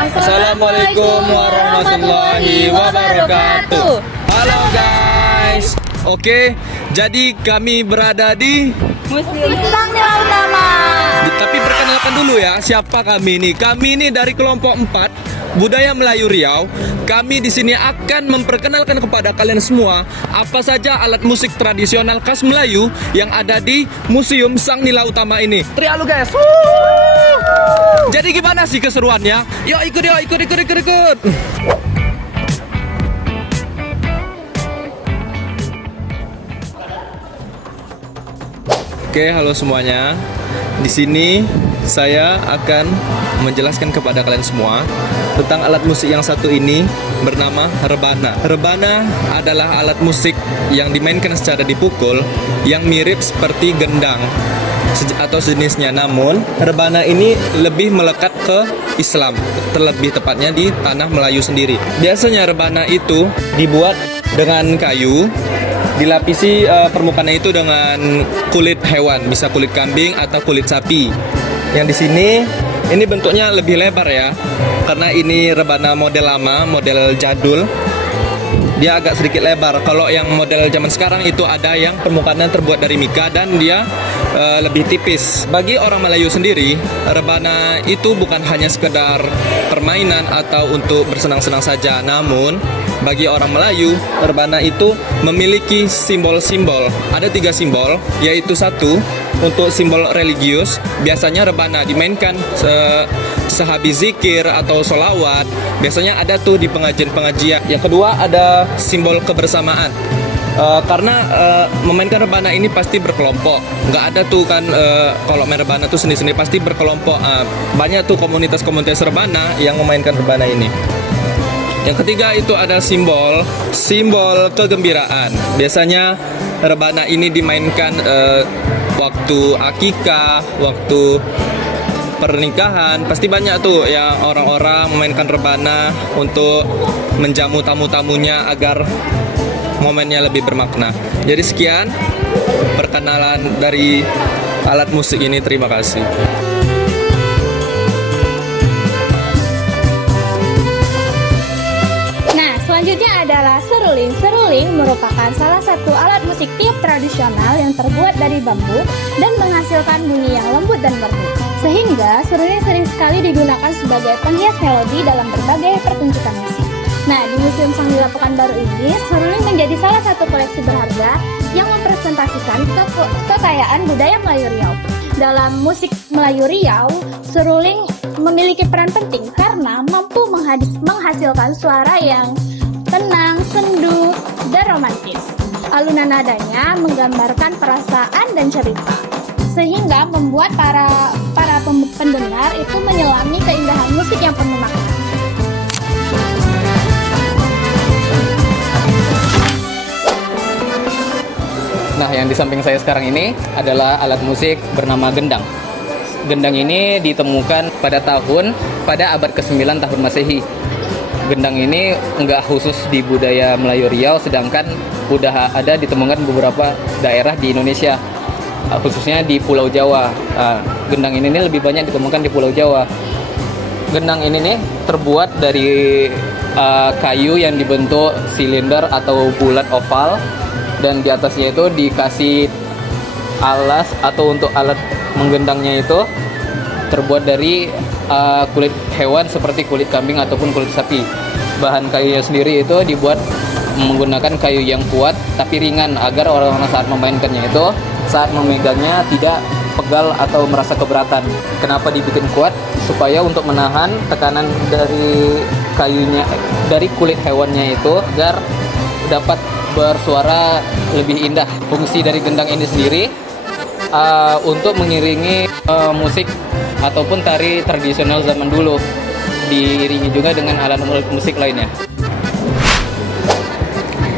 Assalamualaikum warahmatullahi wabarakatuh. Halo guys. Oke, jadi kami berada di Museum Sang Nila Utama. Tapi perkenalkan dulu ya, siapa kami ini? Kami ini dari kelompok 4 Budaya Melayu Riau. Kami di sini akan memperkenalkan kepada kalian semua apa saja alat musik tradisional khas Melayu yang ada di Museum Sang Nila Utama ini. Teriak lu guys. Jadi gimana sih keseruannya? Yuk ikut. Oke, halo semuanya. Di sini saya akan menjelaskan kepada kalian semua tentang alat musik yang satu ini bernama rebana. Rebana adalah alat musik yang dimainkan secara dipukul yang mirip seperti gendang atau sejenisnya. Namun, rebana ini lebih melekat ke Islam, terlebih tepatnya di tanah Melayu sendiri. Biasanya rebana itu dibuat dengan kayu, dilapisi permukaannya itu dengan kulit hewan, bisa kulit kambing atau kulit sapi. Yang di sini ini bentuknya lebih lebar ya, karena ini rebana model lama, model jadul. Dia agak sedikit lebar. Kalau yang model zaman sekarang itu ada yang permukaannya terbuat dari mika dan dia lebih tipis. Bagi orang Melayu sendiri, rebana itu bukan hanya sekedar permainan atau untuk bersenang-senang saja. Namun, bagi orang Melayu, rebana itu memiliki simbol-simbol. Ada 3 simbol, yaitu 1 untuk simbol religius. Biasanya rebana dimainkan sehabis zikir atau sholawat. Biasanya ada tuh di pengajian-pengajian. Yang kedua ada simbol kebersamaan. Karena memainkan rebana ini pasti berkelompok. Nggak ada tuh kan kalau main rebana tuh sendiri-sendiri, pasti berkelompok. Banyak tuh komunitas-komunitas rebana yang memainkan rebana ini. Yang ketiga itu ada simbol kegembiraan. Biasanya rebana ini dimainkan waktu akikah, waktu pernikahan. Pasti banyak tuh yang orang-orang memainkan rebana untuk menjamu tamu-tamunya agar momennya lebih bermakna. Jadi sekian perkenalan dari alat musik ini. Terima kasih. Selanjutnya adalah seruling. Seruling merupakan salah satu alat musik tiup tradisional yang terbuat dari bambu dan menghasilkan bunyi yang lembut dan merdu. Sehingga seruling sering sekali digunakan sebagai penghias melodi dalam berbagai pertunjukan musik. Nah, di Museum Sang Nila Pekanbaru ini, seruling menjadi salah satu koleksi berharga yang mempresentasikan kekayaan budaya Melayu Riau. Dalam musik Melayu Riau, seruling memiliki peran penting karena mampu menghasilkan suara yang tenang, sendu, dan romantis. Alunan nadanya menggambarkan perasaan dan cerita, sehingga membuat para pendengar itu menyelami keindahan musik yang penuh makna. Nah, yang di samping saya sekarang ini adalah alat musik bernama gendang. Gendang ini ditemukan pada abad ke-9 tahun Masehi. Gendang ini enggak khusus di budaya Melayu Riau, sedangkan udah ada ditemukan beberapa daerah di Indonesia, khususnya di Pulau Jawa. Gendang ini lebih banyak ditemukan di Pulau Jawa. Gendang ini nih terbuat dari kayu yang dibentuk silinder atau bulat oval, dan di atasnya itu dikasih alas atau untuk alat menggendangnya itu terbuat dari kulit hewan seperti kulit kambing ataupun kulit sapi. Bahan kayunya sendiri itu dibuat menggunakan kayu yang kuat tapi ringan agar orang-orang saat memainkannya itu saat memegangnya tidak pegal atau merasa keberatan. Kenapa dibikin kuat? Supaya untuk menahan tekanan dari kayunya, dari kulit hewannya itu agar dapat bersuara lebih indah. Fungsi dari gendang ini sendiri untuk mengiringi musik ataupun tari tradisional zaman dulu, diiringi juga dengan alat musik lainnya.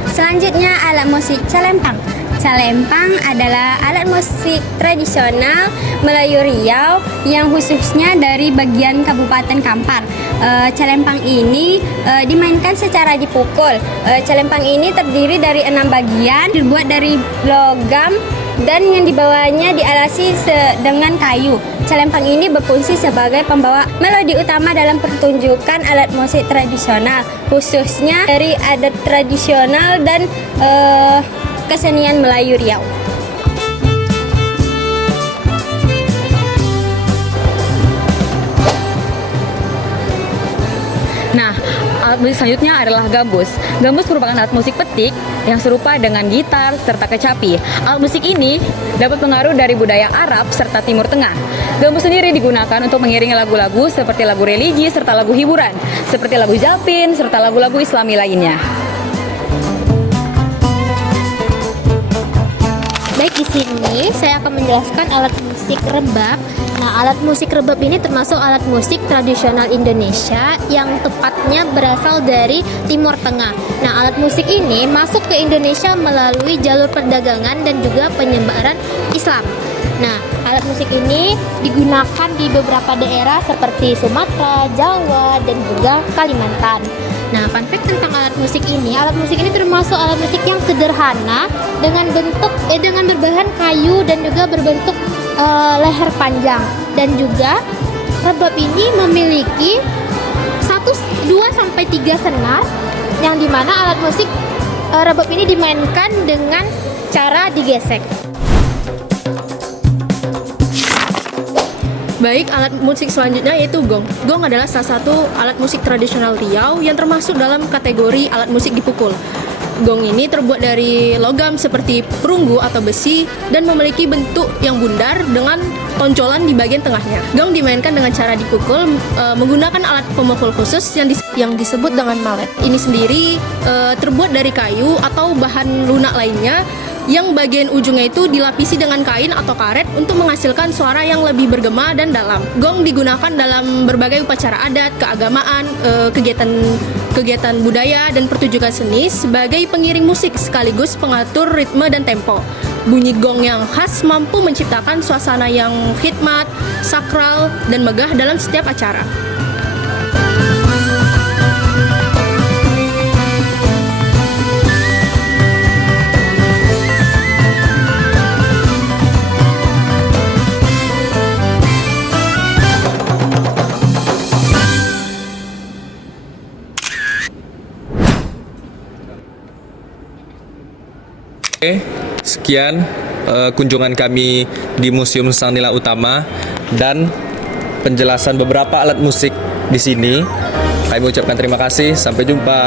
Selanjutnya alat musik calempang. Calempang adalah alat musik tradisional Melayu Riau yang khususnya dari bagian Kabupaten Kampar. Calempang ini dimainkan secara dipukul. Calempang ini terdiri dari 6 bagian, dibuat dari logam dan yang dibawanya dialasi dengan kayu. Celempang ini berfungsi sebagai pembawa melodi utama dalam pertunjukan alat musik tradisional, khususnya dari adat tradisional dan kesenian Melayu Riau. Nah, alat musik selanjutnya adalah gambus. Gambus merupakan alat musik petik yang serupa dengan gitar serta kecapi. Alat musik ini dapat pengaruh dari budaya Arab serta Timur Tengah. Gambus sendiri digunakan untuk mengiringi lagu-lagu seperti lagu religi serta lagu hiburan, seperti lagu Japin serta lagu-lagu Islami lainnya. Baik, di sini saya akan menjelaskan alat musik rebab. Nah, alat musik rebab ini termasuk alat musik tradisional Indonesia yang tepatnya berasal dari Timur Tengah. Nah, alat musik ini masuk ke Indonesia melalui jalur perdagangan dan juga penyebaran Islam. Nah, alat musik ini digunakan di beberapa daerah seperti Sumatera, Jawa, dan juga Kalimantan. Nah, fun fact tentang alat musik ini termasuk alat musik yang sederhana dengan berbahan kayu dan juga berbentuk leher panjang, dan juga rebab ini memiliki 2-3 senar, yang dimana alat musik rebab ini dimainkan dengan cara digesek. Baik, alat musik selanjutnya yaitu gong. Gong adalah salah satu alat musik tradisional Riau yang termasuk dalam kategori alat musik dipukul. Gong ini terbuat dari logam seperti perunggu atau besi dan memiliki bentuk yang bundar dengan tonjolan di bagian tengahnya. Gong dimainkan dengan cara dipukul menggunakan alat pemukul khusus yang disebut dengan mallet. Ini sendiri terbuat dari kayu atau bahan lunak lainnya, yang bagian ujungnya itu dilapisi dengan kain atau karet untuk menghasilkan suara yang lebih bergema dan dalam. Gong digunakan dalam berbagai upacara adat, keagamaan, kegiatan budaya, dan pertunjukan seni sebagai pengiring musik sekaligus pengatur ritme dan tempo. Bunyi gong yang khas mampu menciptakan suasana yang khidmat, sakral, dan megah dalam setiap acara. Oke, sekian kunjungan kami di Museum Sang Nila Utama dan penjelasan beberapa alat musik di sini. Kami ucapkan terima kasih. Sampai jumpa.